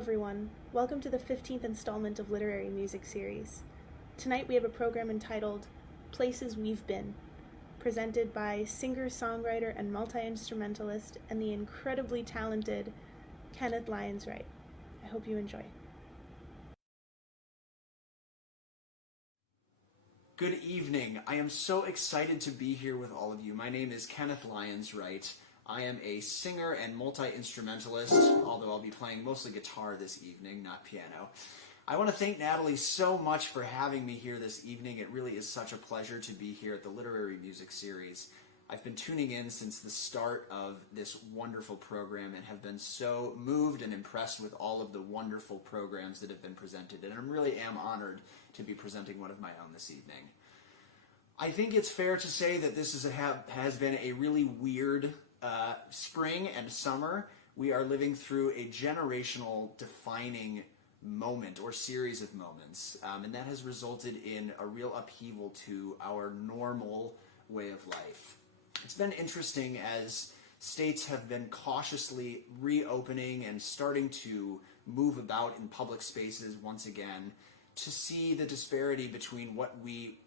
everyone. Welcome to the 15th installment of Literary Music Series. Tonight we have a program entitled Places We've Been, presented by singer-songwriter and multi-instrumentalist and the incredibly talented Kenneth Lyonswright. I hope you enjoy. Good evening. I am so excited to be here with all of you. My name is Kenneth Lyonswright. I am a singer and multi-instrumentalist, although I'll be playing mostly guitar this evening, not piano. I want to thank Natalie so much for having me here this evening. It really is such a pleasure to be here at the Literary Music Series. I've been tuning in since the start of this wonderful program and have been so moved and impressed with all of the wonderful programs that have been presented, and I really am honored to be presenting one of my own this evening. I think it's fair to say that this has been a really weird spring and summer. We are living through a generational defining moment or series of moments, and that has resulted in a real upheaval to our normal way of life. It's been interesting as states have been cautiously reopening and starting to move about in public spaces once again to see the disparity between what we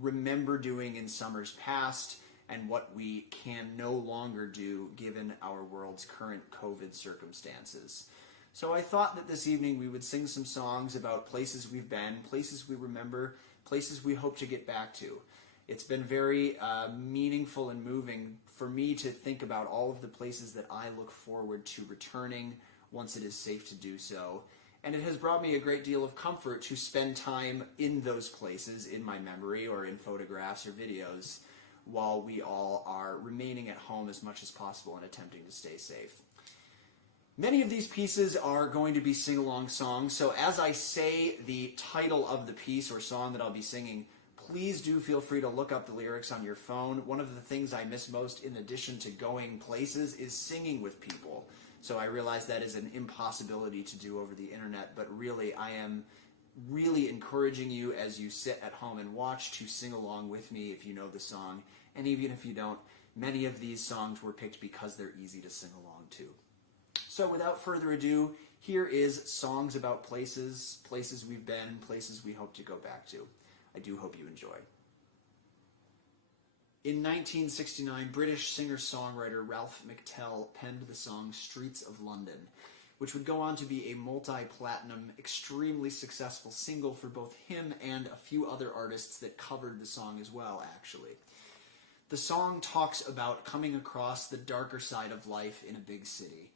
remember doing in summers past and what we can no longer do given our world's current COVID circumstances. So I thought that this evening we would sing some songs about places we've been, places we remember, places we hope to get back to. It's been very meaningful and moving for me to think about all of the places that I look forward to returning once it is safe to do so. And it has brought me a great deal of comfort to spend time in those places in my memory or in photographs or videos while we all are remaining at home as much as possible and attempting to stay safe. Many of these pieces are going to be sing-along songs, so as I say the title of the piece or song that I'll be singing, please do feel free to look up the lyrics on your phone. One of the things I miss most in addition to going places is singing with people. So I realize that is an impossibility to do over the internet, but really I am really encouraging you as you sit at home and watch to sing along with me if you know the song. And even if you don't, many of these songs were picked because they're easy to sing along to. So without further ado, here is songs about places, places we've been, places we hope to go back to. I do hope you enjoy. In 1969, British singer-songwriter Ralph McTell penned the song Streets of London, which would go on to be a multi-platinum, extremely successful single for both him and a few other artists that covered the song as well, actually. The song talks about coming across the darker side of life in a big city.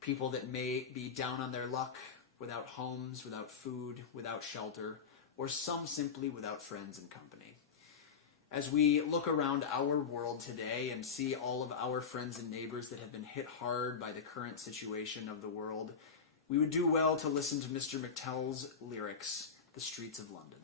People that may be down on their luck, without homes, without food, without shelter, or some simply without friends and company. As we look around our world today and see all of our friends and neighbors that have been hit hard by the current situation of the world, we would do well to listen to Mr. McTell's lyrics, The Streets of London.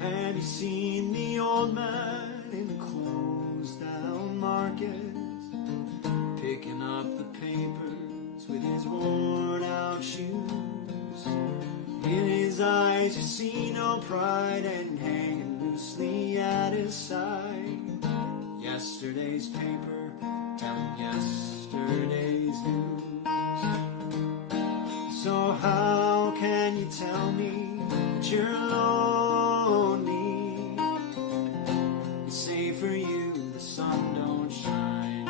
Have you seen the old man in the closed down market, picking up the papers with his worn out shoes? In his eyes you see no pride, and hanging loosely at his side, yesterday's paper telling yesterday's news. So how can you tell me that you're lonely? You say for you the sun don't shine.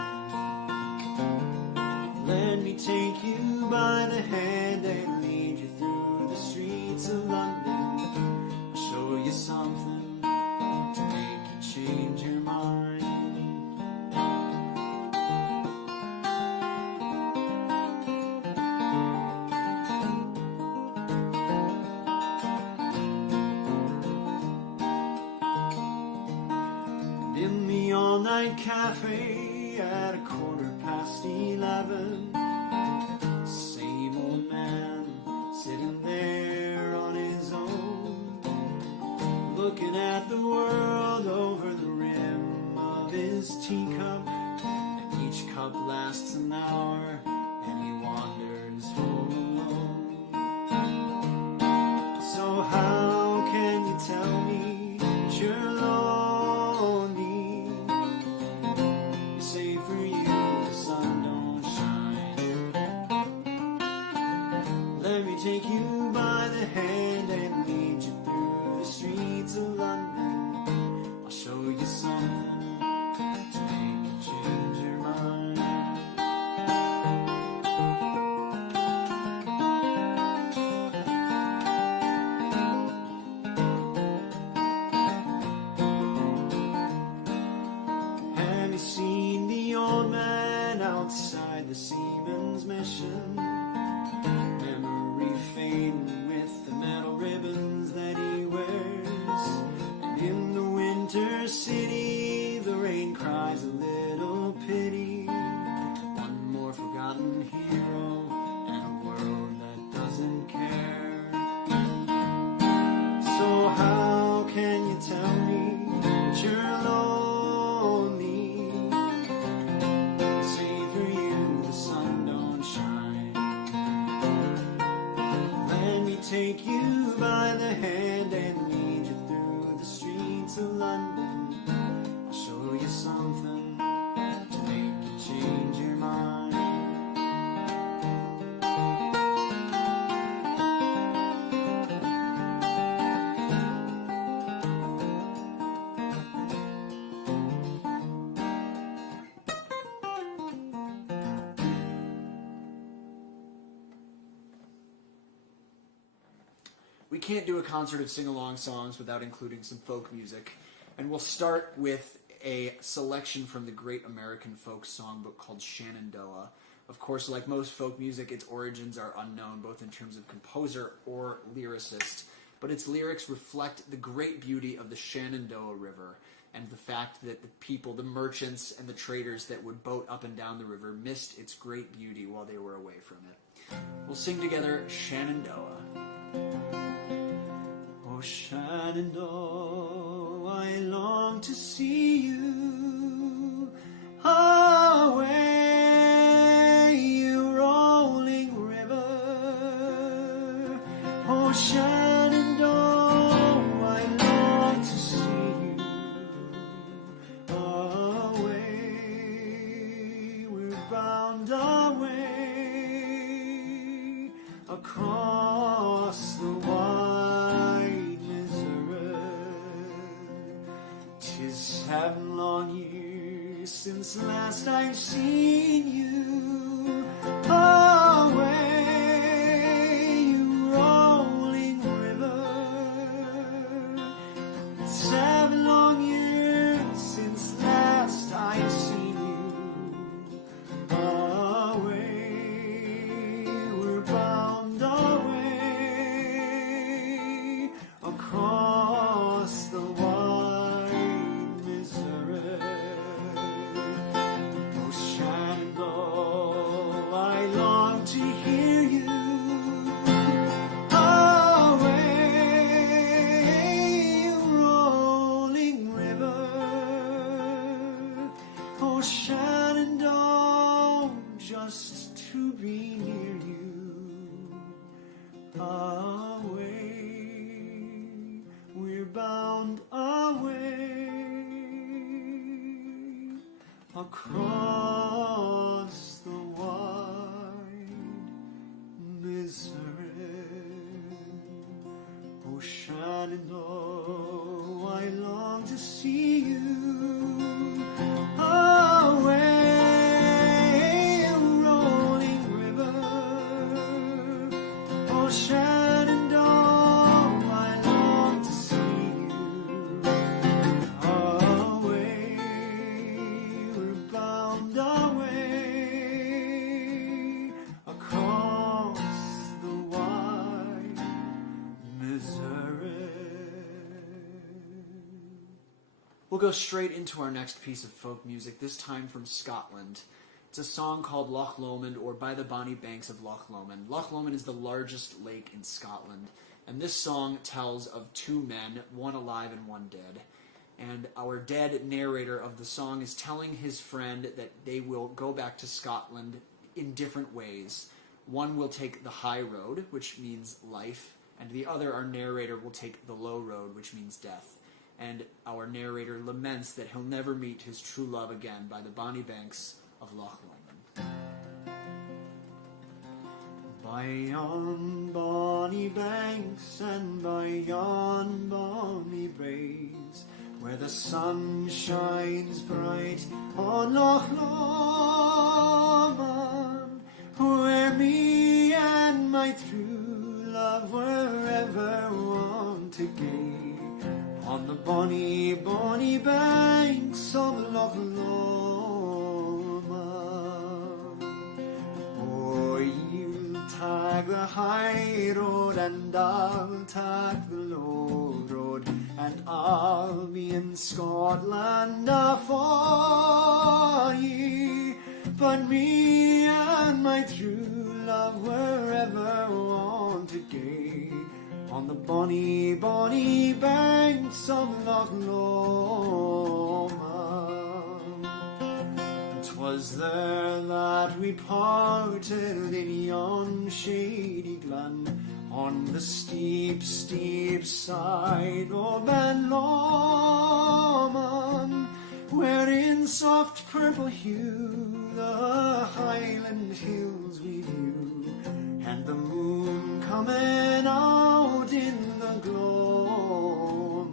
Let me take you by the hand and lead you through the streets of London. I'll show you something to make you change your mind. In the all-night cafe at 11:15, same old man sitting there on his own, looking at the world over the rim of his teacup. Each cup lasts an hour and he wanders home alone. take you by the hand and lead you through the streets of London. I'll show you something to make you change your mind. Have you seen the old man outside the seaman's mission? Memory fading with the metal ribbons that he wears. And in the winter city, the rain cries a little pity. One more forgotten hero and a world that doesn't care. So how can you tell me that you're lonely? Say for you the sun don't shine. Let me take you by the hand and lead you through the streets of London. I'll show you something to make you change your mind. We can't do a concert of sing-along songs without including some folk music, and we'll start with a selection from the great American folk songbook called Shenandoah. Of course, like most folk music, its origins are unknown, both in terms of composer or lyricist, but its lyrics reflect the great beauty of the Shenandoah River and the fact that the people, the merchants and the traders that would boat up and down the river missed its great beauty while they were away from it. We'll sing together Shenandoah. Oh, Shenandoah, I long to see you away, you rolling river. Oh, Shenandoah, I long to see you away. We're bound away across the wide Missouri. 'Tis 7 long years since last I've seen you away, you rolling river. 7 long years since last I've seen you away. We're bound away across the wide Missouri. Oh, Shenandoah, I long to hear you away, you rolling river. Oh, Shenandoah, just to be near you away. We're bound away across the wide Missouri. Oh, Shenandoah, I long to see you away, rolling river. Oh, Shenandoah, I long to see you away. We're bound away across the wide Missouri. We'll go straight into our next piece of folk music, this time from Scotland. It's a song called Loch Lomond, or By the Bonny Banks of Loch Lomond. Loch Lomond is the largest lake in Scotland, and this song tells of 2 men, one alive and one dead. And our dead narrator of the song is telling his friend that they will go back to Scotland in different ways. One will take the high road, which means life, and the other, our narrator, will take the low road, which means death. And our narrator laments that he'll never meet his true love again by the bonny banks of Loch Lomond. By yon bonny banks and by yon bonny braes, where the sun shines bright on Loch Lomond, where me and my true love were ever wont to gae, on the bonny, bonny banks of Loch Lomond. Oh, you'll take the high road and I'll take the low road, and I'll be in Scotland afore ye, but me and my true love were ever wont to gae, on the bonny, bonny banks of Loch Lomond. 'Twas there that we parted in yon shady glen, on the steep, steep side of Ben Lomond, where in soft purple hue the Highland hills we view, and the moon coming out in the gloaming.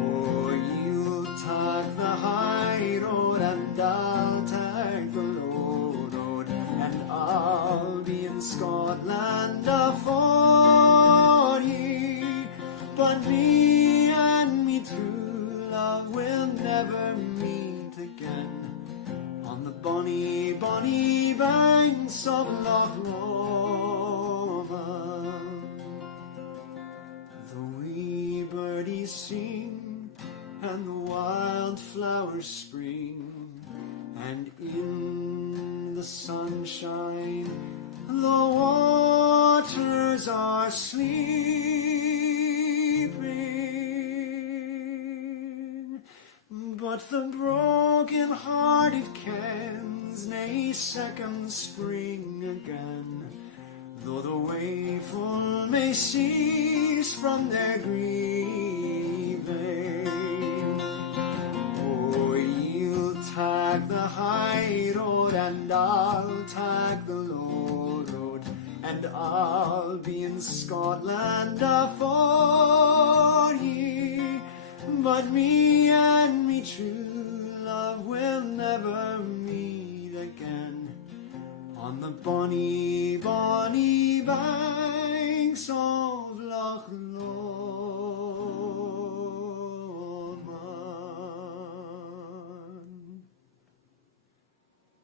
Oh, you'll take the high road and I'll take the low road, and I'll be in Scotland afore ye, but me and me true love will never meet again, on the bonny, bonny banks of Loch Lomond. The wee birdies sing and the wildflowers spring, and in the sunshine the waters are sleeping, but the broken-hearted kens nae second spring again, though the waeful may cease from their grieving. Oh, you'll take the high road and I'll take the low road, and I'll be in Scotland afore ye, but me and me true love will never meet again, on the bonny, bonny banks of Loch Lomond.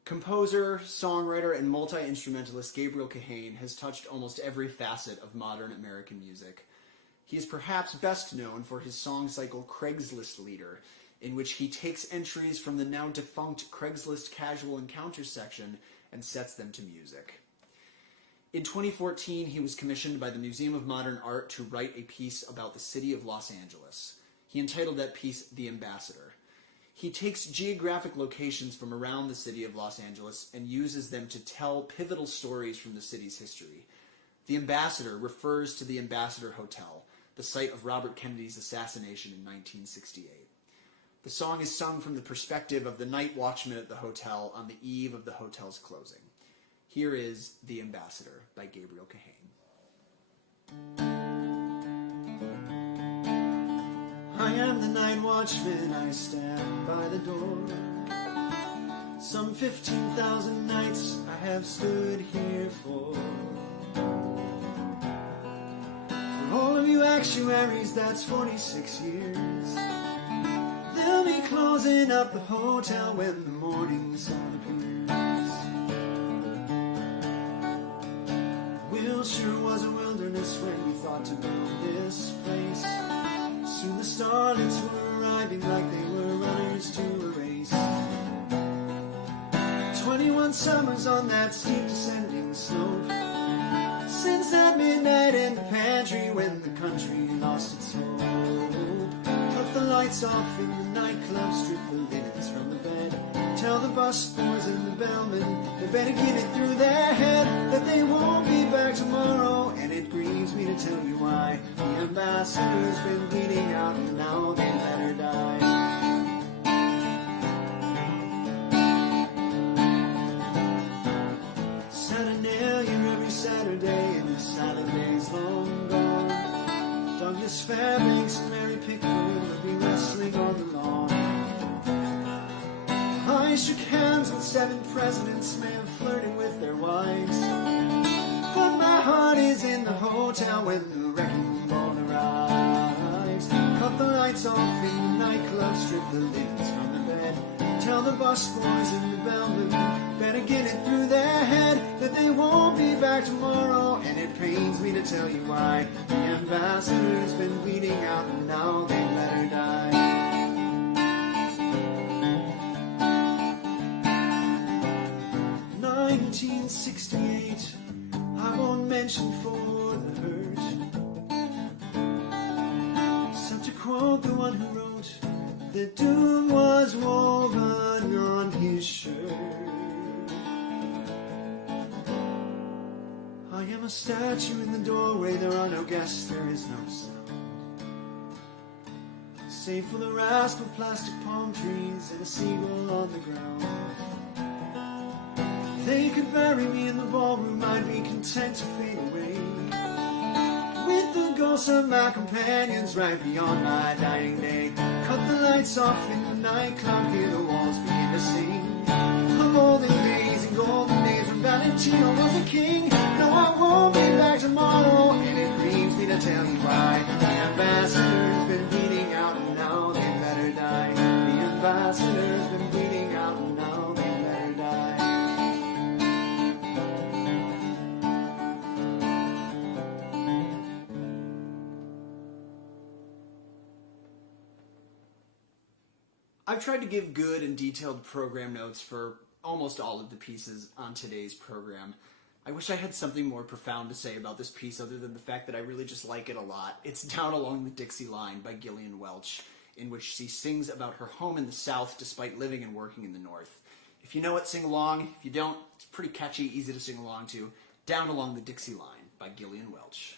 Composer, songwriter, and multi-instrumentalist Gabriel Kahane has touched almost every facet of modern American music. He is perhaps best known for his song cycle Craigslist Leader, in which he takes entries from the now defunct Craigslist Casual Encounters section and sets them to music. In 2014, he was commissioned by the Museum of Modern Art to write a piece about the city of Los Angeles. He entitled that piece The Ambassador. He takes geographic locations from around the city of Los Angeles and uses them to tell pivotal stories from the city's history. The Ambassador refers to the Ambassador Hotel, the site of Robert Kennedy's assassination in 1968. The song is sung from the perspective of the night watchman at the hotel on the eve of the hotel's closing. Here is The Ambassador by Gabriel Kahane. I am the night watchman, I stand by the door. Some 15,000 nights I have stood here for. For all of you actuaries, that's 46 years. They'll be closing up the hotel when the morning sun appears. Wilshire was a wilderness when we thought to build this place. Soon the starlets were arriving like they were runners to a race. 21 summers on that steep descending slope, since that midnight in the pantry when the country lost its hope. Cut the lights off in the nightclub, strip the linens from the bed, tell the busboys and the bellmen they better get it through their head that they won't be back tomorrow. And it grieves me to tell you why the ambassador's been bleeding out and now they let her die. Said Miss Fairbanks and Mary Pickford would be wrestling on the lawn. I shook hands with 7 presidents, may have flirted with their wives. But my heart is in the hotel when the wrecking ball arrives. Cut the lights off in the nightclub, strip the linens from the bed. Tell the busboys in the bellroom, better get it through their head that they won't be back tomorrow. And it pains me to tell you why the ambassador's been bleeding out and now they let her die. 1968, I won't mention for the hurt. So to quote the one who wrote, the doom was woven on his shirt. I am a statue in the doorway, there are no guests, there is no sound. Save for the rasp of plastic palm trees and a seagull on the ground. If they could bury me in the ballroom, I'd be content to fade away with the ghosts of my companions right beyond my dying day. Cut the lights off in the nightclub, hear the walls begin to sing of olden days and golden days when Valentino was a king. No, I won't be back tomorrow, and it grieves me to tell you why the ambassador's been bleeding out and now they let her die. The ambassador's been bleeding out and now they let her die. I've tried to give good and detailed program notes for almost all of the pieces on today's program. I wish I had something more profound to say about this piece other than the fact that I really just like it a lot. It's Down Along the Dixie Line by Gillian Welch, in which she sings about her home in the South despite living and working in the North. If you know it, sing along. If you don't, it's pretty catchy, easy to sing along to. Down Along the Dixie Line by Gillian Welch.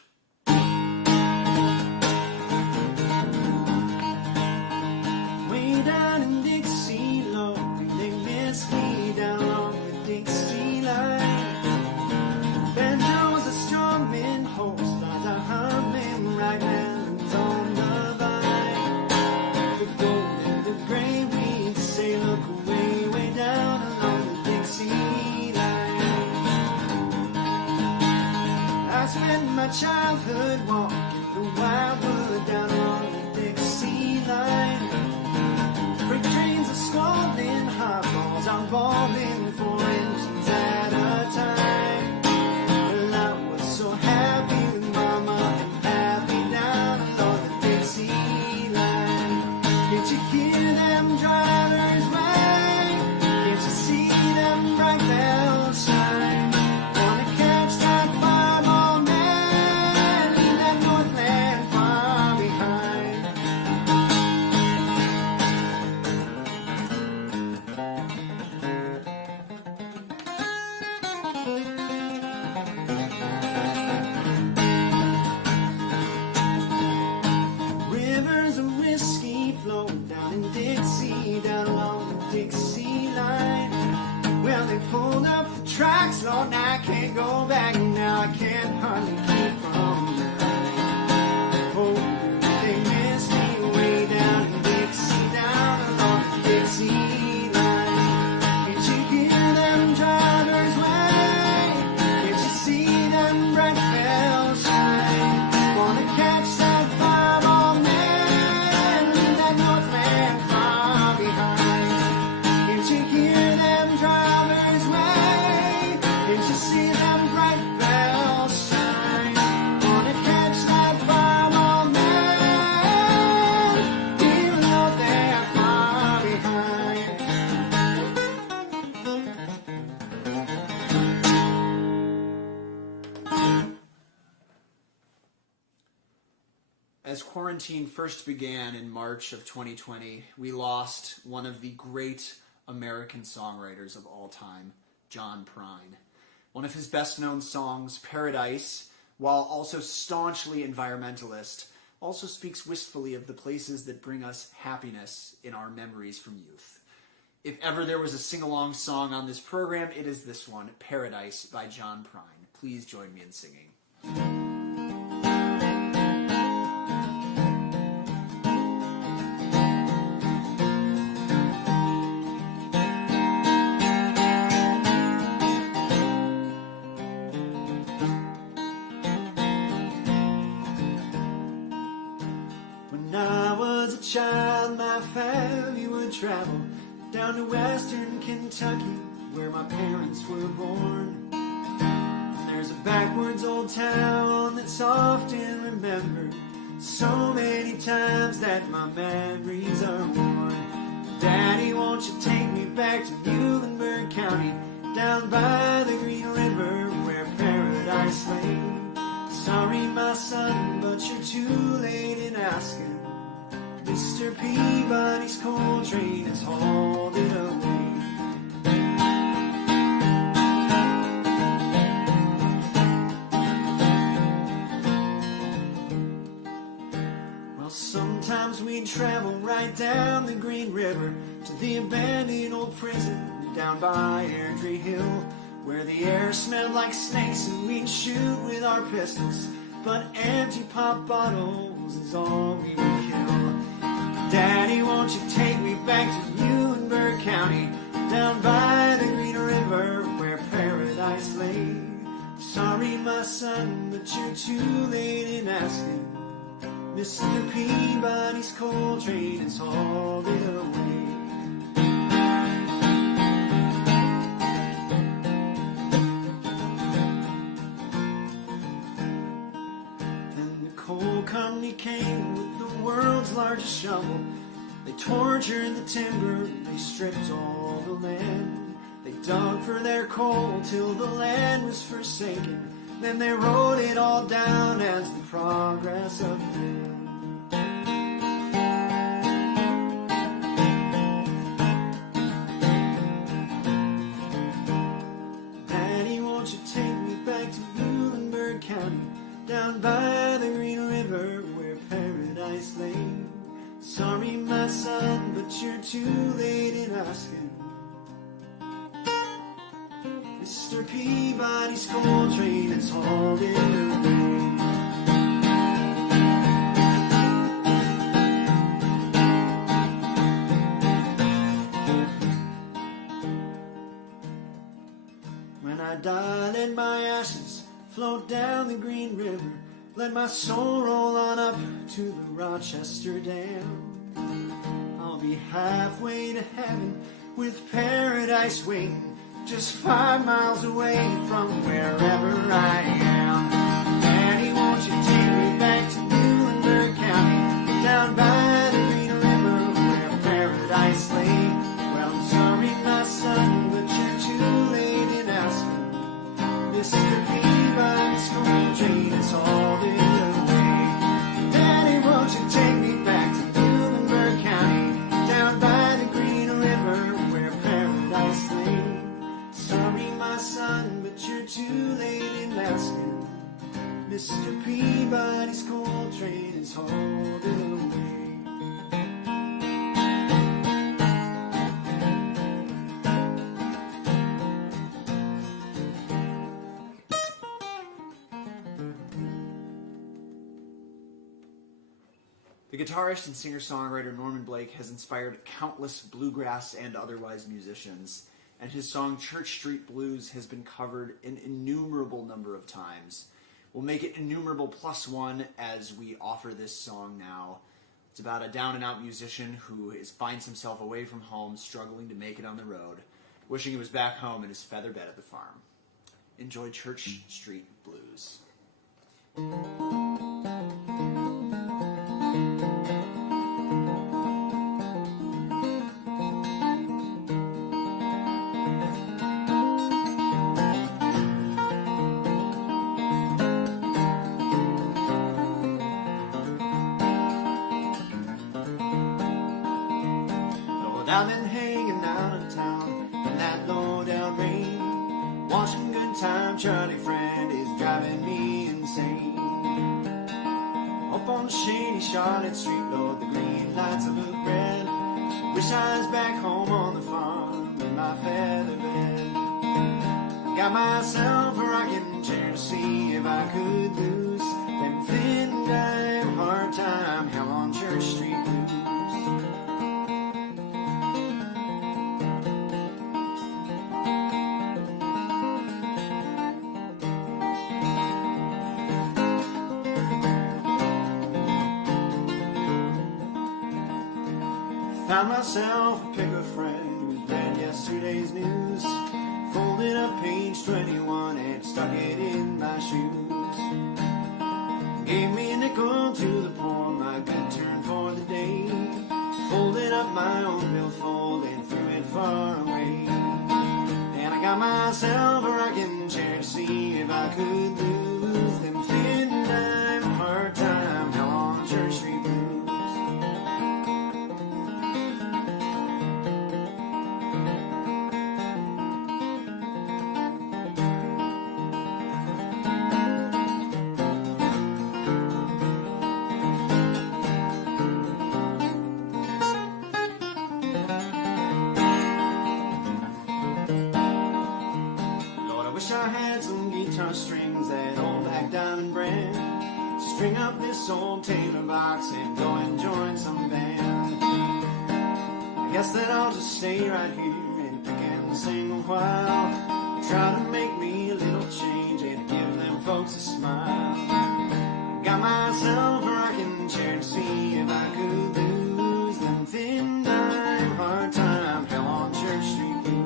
Way down in Dixie, Lord, they miss me down along the Dixie line. Banjos are strumming, horse flies are humming, raglands on the vine. The gold and the gray weeds say, look away, way down along the Dixie line. I spent my childhood walking the wildwood down along the Dixie line. Freight trains are squalling, hardballs are balling 4 engines at a time. Well, I was so happy with Mama and Pappy down along the Dixie line. Can't you hear them drivers wag? Can't you see them bright bells shine? Wanna catch that fireball man, leave that Northland far behind. Rivers of whiskey flow down in Dixie, down along the Dixie line. Well, they pulled up the tracks, Lord, now I can't go back. Now I can't hardly keep from crying. Oh, they miss me way down in Dixie, down along the Dixie line. Can't you hear them drivers wag? Can't you see them bright bells shine? Wanna catch that fireball man, leave that Northland far behind. Can't you hear them drivers wag? Can't you see them bright bells shine? Wanna catch that fireball man, even though they're far behind. As quarantine first began in March of 2020, we lost one of the great American songwriters of all time, John Prine. One of his best-known songs, Paradise, while also staunchly environmentalist, also speaks wistfully of the places that bring us happiness in our memories from youth. If ever there was a sing-along song on this program, it is this one, Paradise by John Prine. Please join me in singing. When I was a child, my family would travel down to western Kentucky, where my parents were born. There's a backwoods old town that's often remembered so many times that my memories are worn. Daddy, won't you take me back to Muhlenberg County, down by the Green River where paradise lay? Sorry, my son, but you're too late in asking. Mr. Peabody's coal train has hauled it away. Well, sometimes we'd travel right down the Green River to the abandoned old prison down by Airdrie Hill, where the air smelled like snakes and we'd shoot with our pistols, but empty pop bottles is all we would kill. Daddy, won't you take me back to Muhlenberg County, down by the Green River where paradise lay? Sorry, my son, but you're too late in asking. Mr. Peabody's coal train has hauled it away. Company came with the world's largest shovel. They tortured the timber, they stripped all the land. They dug for their coal till the land was forsaken. Then they wrote it all down as the progress of man. Daddy, won't you take me back to Muhlenberg County, down by the Green River where paradise lay? Sorry, my son, but you're too late in asking. Mr. Peabody's coal train has hauled it away. When I die, let my ashes float down the Green River. Let my soul roll on up to the Rochester Dam. I'll be halfway to heaven with paradise waiting, just 5 miles away from wherever I am. Daddy, won't you take me back to Muhlenberg County, down by the Green River where paradise lay? Well, I'm sorry, my son, but you're too late in asking. Mr. Peabody's coal train has hauled it away. Daddy, won't you take me back to Muhlenberg County, down by the Green River where paradise lay? Sorry, my son, but you're too late in asking. Mr. Peabody's coal train has hauled it away. The guitarist and singer-songwriter Norman Blake has inspired countless bluegrass and otherwise musicians, and his song Church Street Blues has been covered an innumerable number of times. We'll make it innumerable +1 as we offer this song now. It's about a down-and-out musician who finds himself away from home, struggling to make it on the road, wishing he was back home in his feather bed at the farm. Enjoy Church Street Blues. I've been hanging out of town in that low-down rain, watching Good Time Charlie Friend is driving me insane. Up on shady Charlotte Street, Lord, the green lights look red. Wish I was back home on the farm in my feather bed. Got myself a rocking chair to see if I could lose them thin dime hard time hell on Church Street Blues. Found myself a pick of friend who's read yesterday's news, folded up page 21 and stuck it in my shoes. Gave me a nickel to the poor, my bed turned for the day. Folded up my own billfold and threw it far away. And I got myself a rocking chair to see if I could lose them thin dime, hard time, hell on Church Street blues. I had some guitar strings, that old black diamond brand. String up this old Taylor box and go and join some band. I guess that I'll just stay right here and pick and sing a while. Try to make me a little change and give them folks a smile. Got myself a rocking chair to see if I could lose them thin dime, hard time, hell on Church Street blues.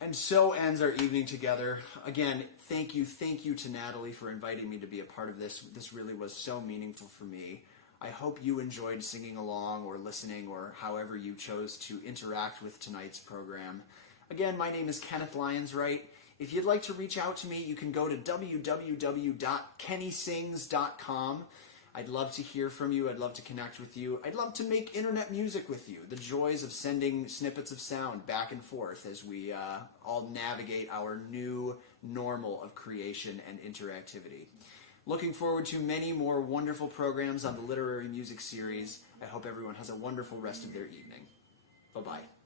And so ends our evening together. Again, thank you to Natalie for inviting me to be a part of this. This really was so meaningful for me. I hope you enjoyed singing along or listening or however you chose to interact with tonight's program. Again, my name is Kenneth Lyonswright. If you'd like to reach out to me, you can go to www.kennysings.com. I'd love to hear from you. I'd love to connect with you. I'd love to make internet music with you. The joys of sending snippets of sound back and forth as we all navigate our new normal of creation and interactivity. Looking forward to many more wonderful programs on the Literary Music Series. I hope everyone has a wonderful rest of their evening. Bye-bye.